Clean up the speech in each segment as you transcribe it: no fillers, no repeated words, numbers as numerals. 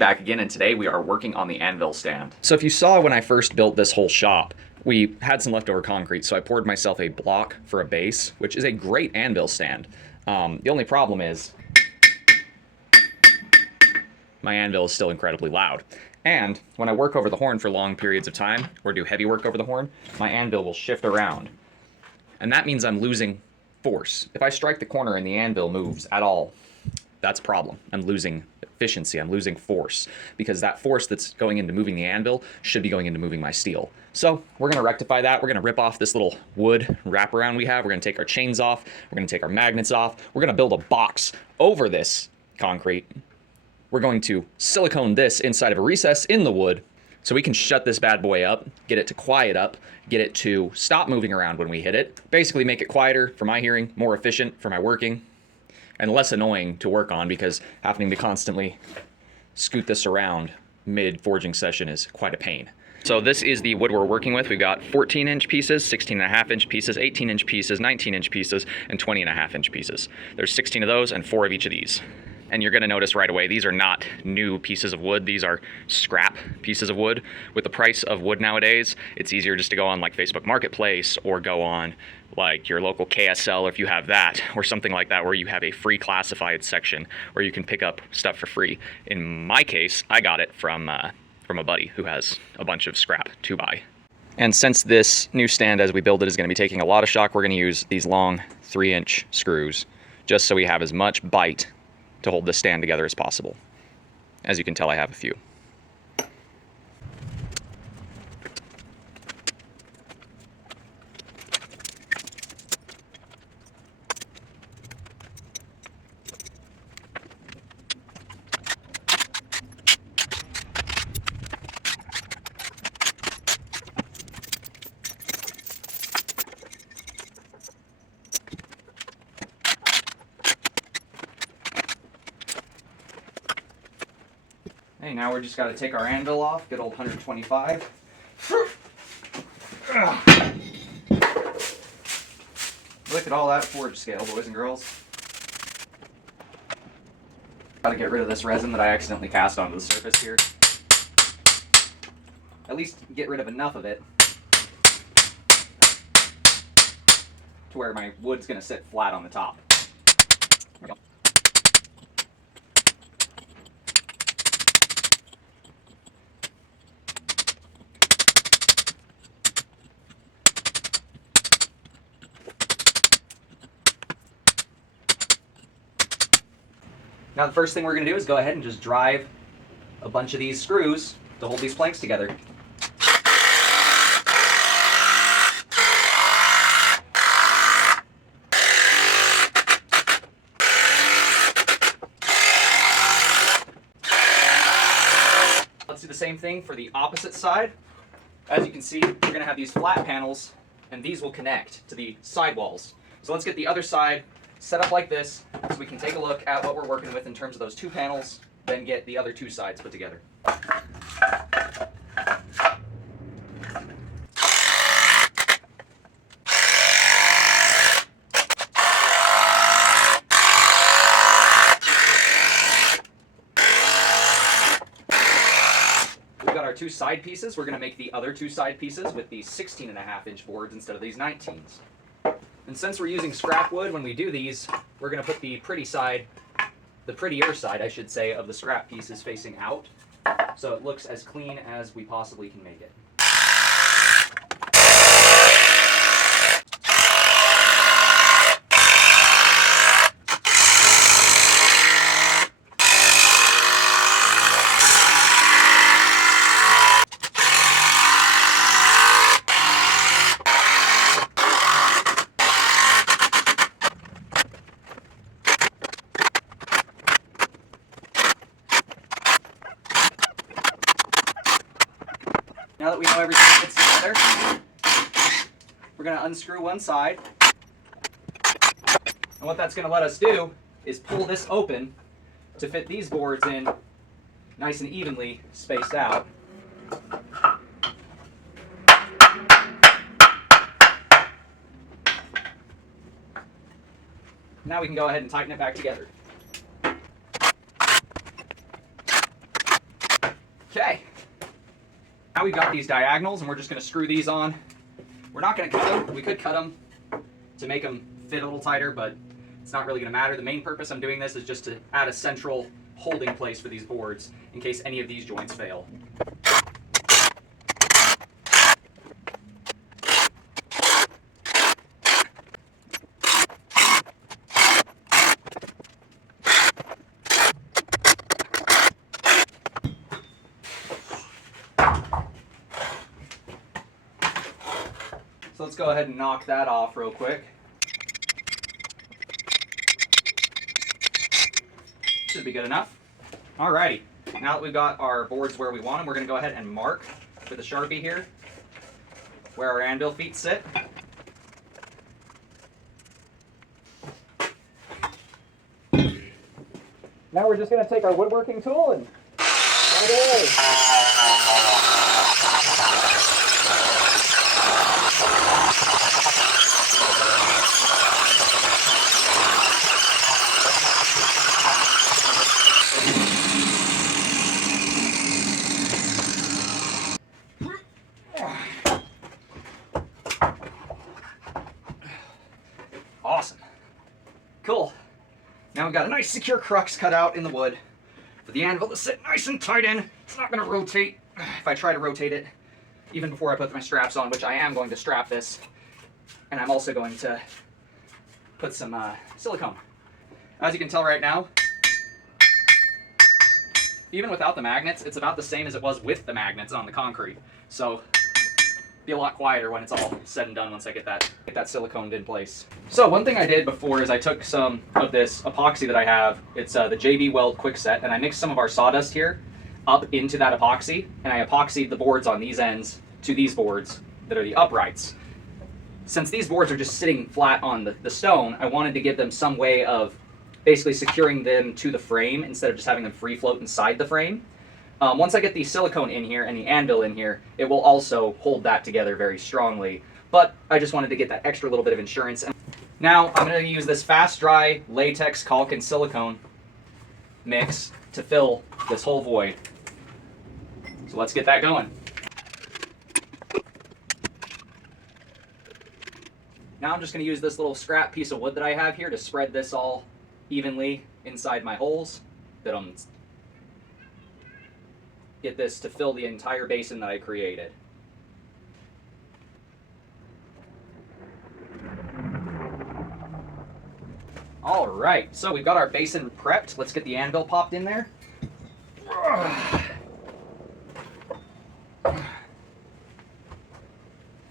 Back again, and today we are working on the anvil stand. So if you saw when I first built this whole shop, we had some leftover concrete, so I poured myself a block for a base, which is a great anvil stand. The only problem is my anvil is still incredibly loud. And when I work over the horn for long periods of time, or do heavy work over the horn, my anvil will shift around. And that means I'm losing force. If I strike the corner and the anvil moves at all, that's a problem. I'm losing efficiency, I'm losing force, because that force that's going into moving the anvil should be going into moving my steel. So we're gonna rectify that. We're gonna rip off this little wood wraparound we have. We're gonna take our chains off. We're gonna take our magnets off. We're gonna build a box over this concrete. We're going to silicone this inside of a recess in the wood so we can shut this bad boy up, get it to quiet up, get it to stop moving around when we hit it. Basically make it quieter for my hearing, more efficient for my working, and less annoying to work on, because having to constantly scoot this around mid-forging session is quite a pain. So this is the wood we're working with. We've got 14-inch pieces, 16.5-inch pieces, 18-inch pieces, 19-inch pieces, and 20.5-inch pieces. There's 16 of those and 4 of each of these. And you're gonna notice right away, these are not new pieces of wood. These are scrap pieces of wood. With the price of wood nowadays, it's easier just to go on like Facebook Marketplace or go on like your local KSL, if you have that, or something like that, where you have a free classified section where you can pick up stuff for free. In my case, I got it from a buddy who has a bunch of scrap to buy. And since this new stand, as we build it, is gonna be taking a lot of shock, we're gonna use these long 3-inch screws, just so we have as much bite to hold this stand together as possible. As you can tell, I have a few. Hey, now we're just got to take our anvil off, good old 125. Look at all that forge scale, boys and girls. Got to get rid of this resin that I accidentally cast onto the surface here. At least get rid of enough of it to where my wood's going to sit flat on the top. There we go. Now the first thing we're going to do is go ahead and just drive a bunch of these screws to hold these planks together. Let's do the same thing for the opposite side. As you can see, we're going to have these flat panels, and these will connect to the sidewalls. So let's get the other side set up like this, so we can take a look at what we're working with in terms of those 2 panels, then get the other 2 sides put together. We've got our 2 side pieces. We're going to make the other 2 side pieces with these 16.5-inch boards instead of these 19s. And since we're using scrap wood when we do these, we're going to put the prettier side, I should say, of the scrap pieces facing out, so it looks as clean as we possibly can make it. Now that we know everything fits together, we're going to unscrew one side. And what that's going to let us do is pull this open to fit these boards in nice and evenly spaced out. Now we can go ahead and tighten it back together. Okay. Now we've got these diagonals, and we're just going to screw these on. We're not going to cut them. We could cut them to make them fit a little tighter, but it's not really going to matter. The main purpose I'm doing this is just to add a central holding place for these boards in case any of these joints fail. So let's go ahead and knock that off real quick. Should be good enough. Alrighty, now that we've got our boards where we want them, we're going to go ahead and mark with a Sharpie here where our anvil feet sit. Now we're just going to take our woodworking tool and cut it away. Awesome. Cool. Now we've got a nice secure crux cut out in the wood for the anvil to sit nice and tight in. It's not going to rotate if I try to rotate it even before I put my straps on, which I am going to strap this. And I'm also going to put some silicone. As you can tell right now, even without the magnets, it's about the same as it was with the magnets on the concrete. So be a lot quieter when it's all said and done once I get that siliconed in place. So one thing I did before is I took some of this epoxy that I have. It's the JB Weld Quickset, and I mixed some of our sawdust here up into that epoxy, and I epoxied the boards on these ends to these boards that are the uprights. Since these boards are just sitting flat on the stone, I wanted to give them some way of basically securing them to the frame instead of just having them free float inside the frame. Once I get the silicone in here and the anvil in here, it will also hold that together very strongly. But I just wanted to get that extra little bit of insurance. Now I'm going to use this fast dry latex, caulk, and silicone mix to fill this whole void. So let's get that going. Now I'm just going to use this little scrap piece of wood that I have here to spread this all evenly inside my holes. Get this to fill the entire basin that I created. All right, so we've got our basin prepped. Let's get the anvil popped in there.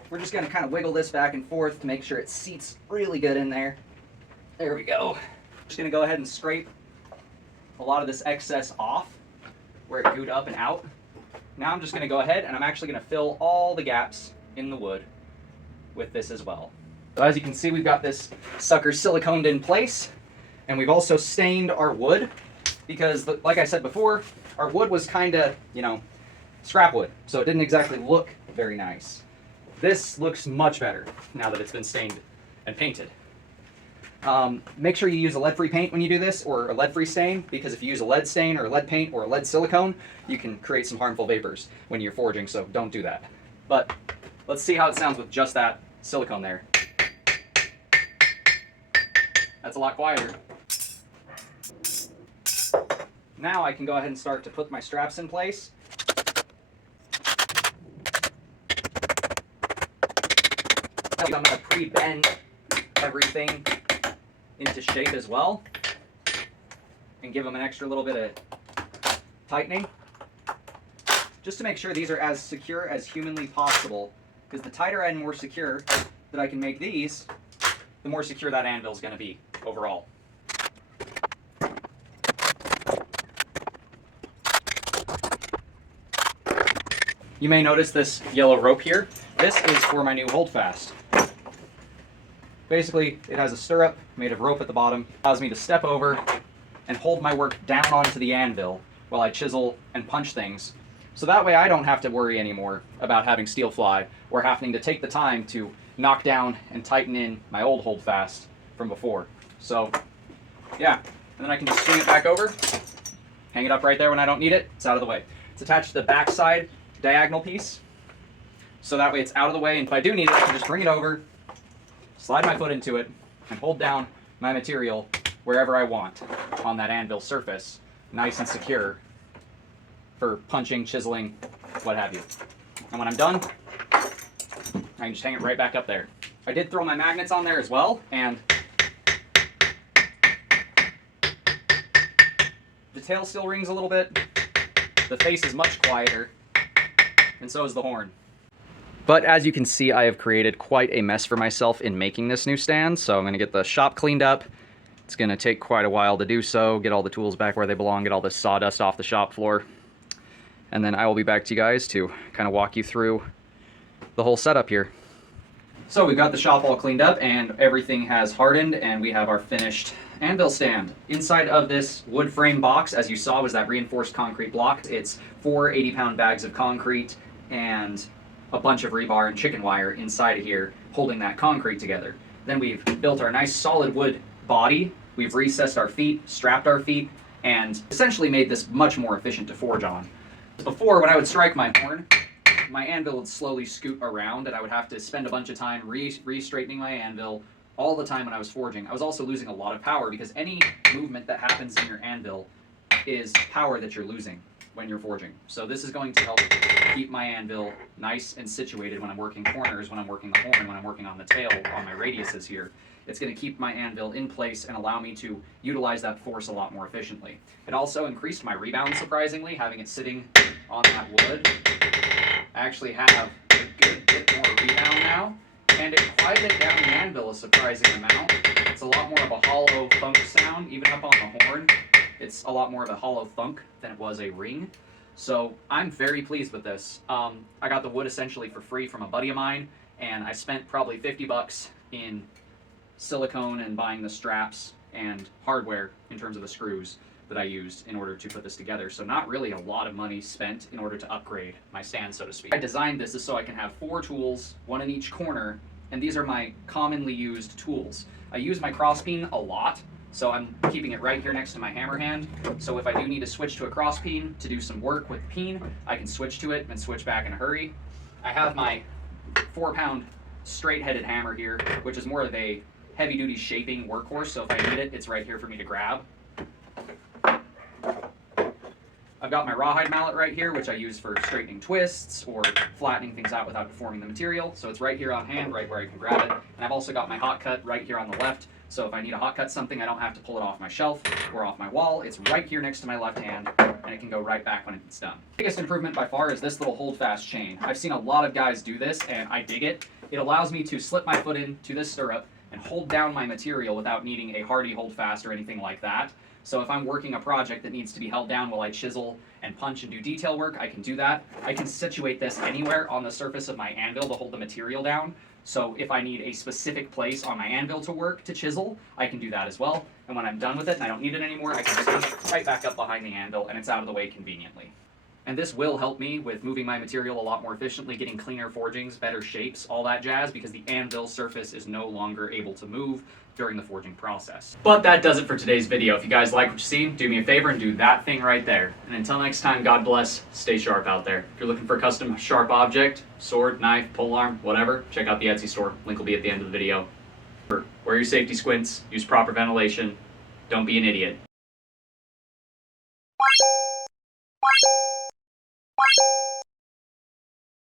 We're just going to kind of wiggle this back and forth to make sure it seats really good in there. There we go. Just going to go ahead and scrape a lot of this excess off where it gooed up and out. Now I'm just going to go ahead and I'm actually going to fill all the gaps in the wood with this as well. So as you can see, we've got this sucker siliconed in place, and we've also stained our wood because, like I said before, our wood was kind of, scrap wood, so it didn't exactly look very nice. This looks much better now that it's been stained and painted. Make sure you use a lead-free paint when you do this, or a lead-free stain, because if you use a lead stain or a lead paint or a lead silicone, you can create some harmful vapors when you're forging, so don't do that. But let's see how it sounds with just that silicone there. That's a lot quieter. Now I can go ahead and start to put my straps in place. I'm going to pre-bend everything into shape as well and give them an extra little bit of tightening just to make sure these are as secure as humanly possible, because the tighter and more secure that I can make these, the more secure that anvil is going to be overall. You may notice this yellow rope here. This is for my new holdfast. Basically, it has a stirrup made of rope at the bottom. It allows me to step over and hold my work down onto the anvil while I chisel and punch things. So that way I don't have to worry anymore about having steel fly or having to take the time to knock down and tighten in my old holdfast from before. So, yeah. And then I can just swing it back over, hang it up right there when I don't need it. It's out of the way. It's attached to the backside diagonal piece, so that way it's out of the way, and if I do need it, I can just bring it over, slide my foot into it, and hold down my material wherever I want on that anvil surface, nice and secure for punching, chiseling, what have you. And when I'm done, I can just hang it right back up there. I did throw my magnets on there as well, and the tail still rings a little bit. The face is much quieter, and so is the horn. But as you can see, I have created quite a mess for myself in making this new stand, so I'm going to get the shop cleaned up. It's going to take quite a while to do so, get all the tools back where they belong, get all this sawdust off the shop floor, and then I will be back to you guys to kind of walk you through the whole setup here. So we've got the shop all cleaned up and everything has hardened, and we have our finished anvil stand. Inside of this wood frame box, as you saw, was that reinforced concrete block. It's 4 80-pound bags of concrete and a bunch of rebar and chicken wire inside of here holding that concrete together. Then we've built our nice solid wood body. We've recessed our feet, strapped our feet, and essentially made this much more efficient to forge on. Before, when I would strike my horn, my anvil would slowly scoot around, and I would have to spend a bunch of time re-straightening my anvil all the time when I was forging. I was also losing a lot of power, because any movement that happens in your anvil is power that you're losing when you're forging. So this is going to help keep my anvil nice and situated when I'm working corners, when I'm working the horn, when I'm working on the tail, on my radiuses here. It's going to keep my anvil in place and allow me to utilize that force a lot more efficiently. It also increased my rebound, surprisingly, having it sitting on that wood. I actually have a good bit more rebound now, and it quieted down the anvil a surprising amount. It's a lot more of a hollow thunk sound, even up on the horn. It's a lot more of a hollow thunk than it was a ring. So I'm very pleased with this. I got the wood essentially for free from a buddy of mine, and I spent probably 50 bucks in silicone and buying the straps and hardware in terms of the screws that I used in order to put this together. So not really a lot of money spent in order to upgrade my stand, so to speak. I designed this so I can have 4 tools, 1 in each corner, and these are my commonly used tools. I use my crosspeen a lot, so I'm keeping it right here next to my hammer hand. So if I do need to switch to a crosspeen to do some work with the peen, I can switch to it and switch back in a hurry. I have my 4-pound straight-headed hammer here, which is more of a heavy-duty shaping workhorse, so if I need it, it's right here for me to grab. I've got my rawhide mallet right here, which I use for straightening twists or flattening things out without deforming the material. So it's right here on hand, right where I can grab it. And I've also got my hot cut right here on the left. So if I need to hot cut something, I don't have to pull it off my shelf or off my wall. It's right here next to my left hand, and it can go right back when it's done. The biggest improvement by far is this little hold-fast chain. I've seen a lot of guys do this, and I dig it. It allows me to slip my foot into this stirrup and hold down my material without needing a hardy hold fast or anything like that. So if I'm working a project that needs to be held down while I chisel and punch and do detail work, I can do that. I can situate this anywhere on the surface of my anvil to hold the material down. So if I need a specific place on my anvil to work, to chisel, I can do that as well. And when I'm done with it and I don't need it anymore, I can just push it right back up behind the anvil, and it's out of the way conveniently. And this will help me with moving my material a lot more efficiently, getting cleaner forgings, better shapes, all that jazz, because the anvil surface is no longer able to move during the forging process. But that does it for today's video. If you guys like what you see, do me a favor and do that thing right there. And until next time, God bless, stay sharp out there. If you're looking for a custom sharp object, sword, knife, polearm, whatever, check out the Etsy store. Link will be at the end of the video. Wear your safety squints, use proper ventilation, don't be an idiot.